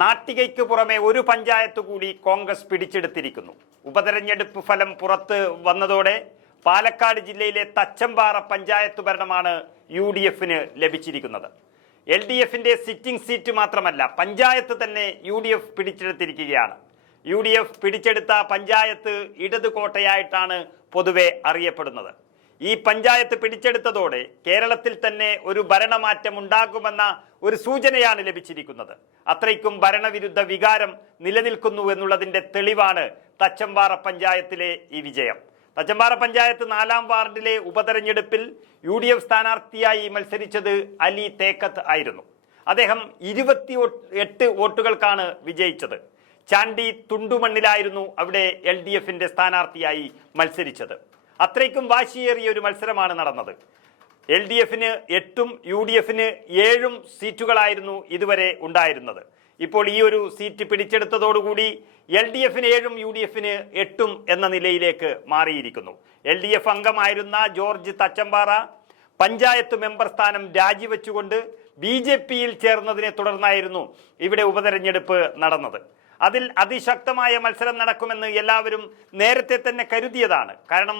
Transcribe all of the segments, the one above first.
നാട്ടികയ്ക്ക് പുറമെ ഒരു പഞ്ചായത്ത് കൂടി കോൺഗ്രസ് പിടിച്ചെടുത്തിരിക്കുന്നു. ഉപതെരഞ്ഞെടുപ്പ് ഫലം പുറത്ത് വന്നതോടെ പാലക്കാട് ജില്ലയിലെ തച്ചമ്പാറ പഞ്ചായത്ത് ഭരണമാണ് യു ഡി എഫിന് ലഭിച്ചിരിക്കുന്നത്. എൽ ഡി എഫിന്റെ സിറ്റിംഗ് സീറ്റ് മാത്രമല്ല പഞ്ചായത്ത് തന്നെ യു ഡി എഫ് പിടിച്ചെടുത്തിരിക്കുകയാണ്. യു ഡി എഫ് പിടിച്ചെടുത്ത പഞ്ചായത്ത് ഇടത് കോട്ടയായിട്ടാണ് പൊതുവെ അറിയപ്പെടുന്നത്. ഈ പഞ്ചായത്ത് പിടിച്ചെടുത്തതോടെ കേരളത്തിൽ തന്നെ ഒരു ഭരണമാറ്റം ഉണ്ടാകുമെന്ന ഒരു സൂചനയാണ് ലഭിച്ചിരിക്കുന്നത്. അത്രയ്ക്കും ഭരണവിരുദ്ധ വികാരം നിലനിൽക്കുന്നു എന്നുള്ളതിന്റെ തെളിവാണ് തച്ചമ്പാറ പഞ്ചായത്തിലെ ഈ വിജയം. തച്ചമ്പാറ പഞ്ചായത്ത് നാലാം വാർഡിലെ ഉപതെരഞ്ഞെടുപ്പിൽ യു ഡി എഫ് സ്ഥാനാർത്ഥിയായി മത്സരിച്ചത് അലി തേക്കത്ത് ആയിരുന്നു. അദ്ദേഹം ഇരുപത്തി എട്ട് വോട്ടുകൾക്കാണ് വിജയിച്ചത്. ചാണ്ടി തുണ്ടുമണ്ണിലായിരുന്നു അവിടെ എൽ ഡി എഫിന്റെ സ്ഥാനാർത്ഥിയായി മത്സരിച്ചത്. അത്രയ്ക്കും വാശിയേറിയ ഒരു മത്സരമാണ് നടന്നത്. എൽ ഡി എഫിന് എട്ടും യു ഡി എഫിന് ഏഴും സീറ്റുകളായിരുന്നു ഇതുവരെ ഉണ്ടായിരുന്നത്. ഇപ്പോൾ ഈ ഒരു സീറ്റ് പിടിച്ചെടുത്തതോടുകൂടി എൽ ഡി എഫിന് ഏഴും യു ഡി എഫിന് എട്ടും എന്ന നിലയിലേക്ക് മാറിയിരിക്കുന്നു. എൽ ഡി എഫ് അംഗമായിരുന്ന ജോർജ് തച്ചമ്പാറ പഞ്ചായത്ത് മെമ്പർ സ്ഥാനം രാജിവെച്ചുകൊണ്ട് ബി ജെ പിയിൽ ചേർന്നതിനെ തുടർന്നായിരുന്നു ഇവിടെ ഉപതെരഞ്ഞെടുപ്പ് നടന്നത്. അതിൽ അതിശക്തമായ മത്സരം നടക്കുമെന്ന് എല്ലാവരും നേരത്തെ തന്നെ കരുതിയതാണ്. കാരണം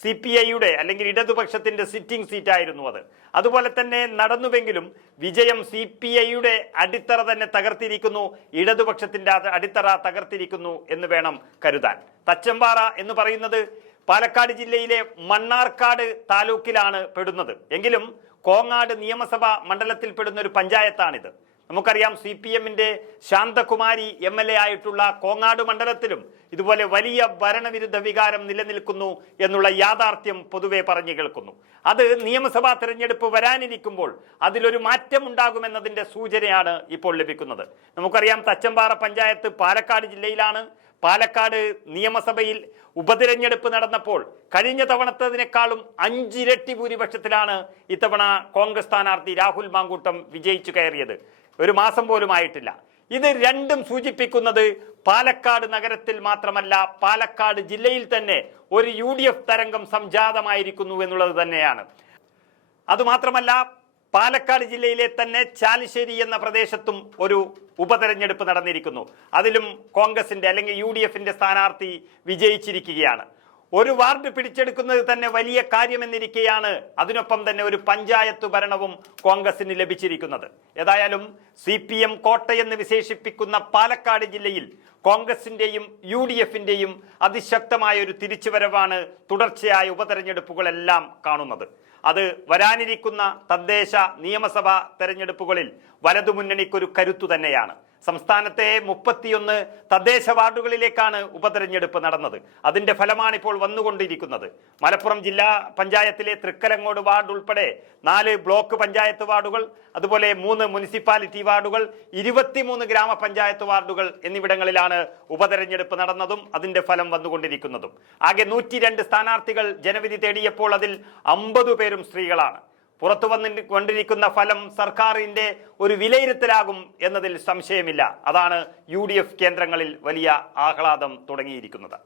സി പി ഐയുടെ അല്ലെങ്കിൽ ഇടതുപക്ഷത്തിന്റെ സിറ്റിംഗ് സീറ്റായിരുന്നു അത്. അതുപോലെ തന്നെ നടന്നുവെങ്കിലും വിജയം സി പി ഐയുടെ അടിത്തറ തന്നെ തകർത്തിരിക്കുന്നു ഇടതുപക്ഷത്തിന്റെ അടിത്തറ തകർത്തിരിക്കുന്നു എന്ന് വേണം കരുതാൻ. തച്ചമ്പാറ എന്ന് പറയുന്നത് പാലക്കാട് ജില്ലയിലെ മണ്ണാർക്കാട് താലൂക്കിലാണ് പെടുന്നത്. എങ്കിലും കോങ്ങാട് നിയമസഭാ മണ്ഡലത്തിൽ പെടുന്ന ഒരു പഞ്ചായത്താണിത്. നമുക്കറിയാം സി പി എമ്മിന്റെ ശാന്തകുമാരി എം എൽ എ ആയിട്ടുള്ള കോങ്ങാട് മണ്ഡലത്തിലും ഇതുപോലെ വലിയ ഭരണവിരുദ്ധ വികാരം നിലനിൽക്കുന്നു എന്നുള്ള യാഥാർത്ഥ്യം പൊതുവെ പറഞ്ഞു കേൾക്കുന്നു. അത് നിയമസഭാ തെരഞ്ഞെടുപ്പ് വരാനിരിക്കുമ്പോൾ അതിലൊരു മാറ്റം ഉണ്ടാകുമെന്നതിന്റെ സൂചനയാണ് ഇപ്പോൾ ലഭിക്കുന്നത്. നമുക്കറിയാം തച്ചമ്പാറ പഞ്ചായത്ത് പാലക്കാട് ജില്ലയിലാണ്. പാലക്കാട് നിയമസഭയിൽ ഉപതിരഞ്ഞെടുപ്പ് നടന്നപ്പോൾ കഴിഞ്ഞ തവണത്തതിനേക്കാളും അഞ്ചിരട്ടി ഭൂരിപക്ഷത്തിലാണ് ഇത്തവണ കോൺഗ്രസ് സ്ഥാനാർത്ഥി രാഹുൽ മാങ്കൂട്ടം വിജയിച്ചു കയറിയത്. ഒരു മാസം പോലും ആയിട്ടില്ല. ഇത് രണ്ടും സൂചിപ്പിക്കുന്നത് പാലക്കാട് നഗരത്തിൽ മാത്രമല്ല പാലക്കാട് ജില്ലയിൽ തന്നെ ഒരു യു ഡി എഫ് തരംഗം സംജാതമായിരിക്കുന്നു എന്നുള്ളത് തന്നെയാണ്. അതുമാത്രമല്ല പാലക്കാട് ജില്ലയിലെ തന്നെ ചാലിശ്ശേരി എന്ന പ്രദേശത്തും ഒരു ഉപതെരഞ്ഞെടുപ്പ് നടന്നിരിക്കുന്നു. അതിലും കോൺഗ്രസിന്റെ അല്ലെങ്കിൽ യു ഡി എഫിന്റെ സ്ഥാനാർത്ഥി വിജയിച്ചിരിക്കുകയാണ്. ഒരു വാർഡ് പിടിച്ചെടുക്കുന്നത് തന്നെ വലിയ കാര്യമെന്നിരിക്കെയാണ് അതിനൊപ്പം തന്നെ ഒരു പഞ്ചായത്ത് ഭരണവും കോൺഗ്രസിന് ലഭിച്ചിരിക്കുന്നത്. ഏതായാലും സി പി എം കോട്ടയെന്ന് വിശേഷിപ്പിക്കുന്ന പാലക്കാട് ജില്ലയിൽ കോൺഗ്രസിന്റെയും യു ഡി എഫിന്റെയും അതിശക്തമായ ഒരു തിരിച്ചുവരവാണ് തുടർച്ചയായ ഉപതെരഞ്ഞെടുപ്പുകളെല്ലാം കാണുന്നത്. അത് വരാനിരിക്കുന്ന തദ്ദേശ നിയമസഭാ തെരഞ്ഞെടുപ്പുകളിൽ വലതുമുന്നണിക്കൊരു കരുത്തു തന്നെയാണ്. സംസ്ഥാനത്തെ മുപ്പത്തിയൊന്ന് തദ്ദേശ വാർഡുകളിലേക്കാണ് ഉപതെരഞ്ഞെടുപ്പ് നടന്നത്. അതിന്റെ ഫലമാണിപ്പോൾ വന്നുകൊണ്ടിരിക്കുന്നത്. മലപ്പുറം ജില്ലാ പഞ്ചായത്തിലെ തൃക്കലങ്ങോട് വാർഡ് ഉൾപ്പെടെ നാല് ബ്ലോക്ക് പഞ്ചായത്ത് വാർഡുകൾ അതുപോലെ മൂന്ന് മുനിസിപ്പാലിറ്റി വാർഡുകൾ ഇരുപത്തിമൂന്ന് ഗ്രാമപഞ്ചായത്ത് വാർഡുകൾ എന്നിവിടങ്ങളിലാണ് ഉപതെരഞ്ഞെടുപ്പ് നടന്നതും അതിന്റെ ഫലം വന്നുകൊണ്ടിരിക്കുന്നതും. ആകെ നൂറ്റി രണ്ട് സ്ഥാനാർത്ഥികൾ ജനവിധി തേടിയപ്പോൾ അതിൽ അമ്പത് പേരും സ്ത്രീകളാണ്. പുറത്തു വന്നി കൊണ്ടിരിക്കുന്ന ഫലം സർക്കാരിന്റെ ഒരു വിലയിരുത്തലാകും എന്നതിൽ സംശയമില്ല. അതാണ് യു കേന്ദ്രങ്ങളിൽ വലിയ ആഹ്ലാദം തുടങ്ങിയിരിക്കുന്നത്.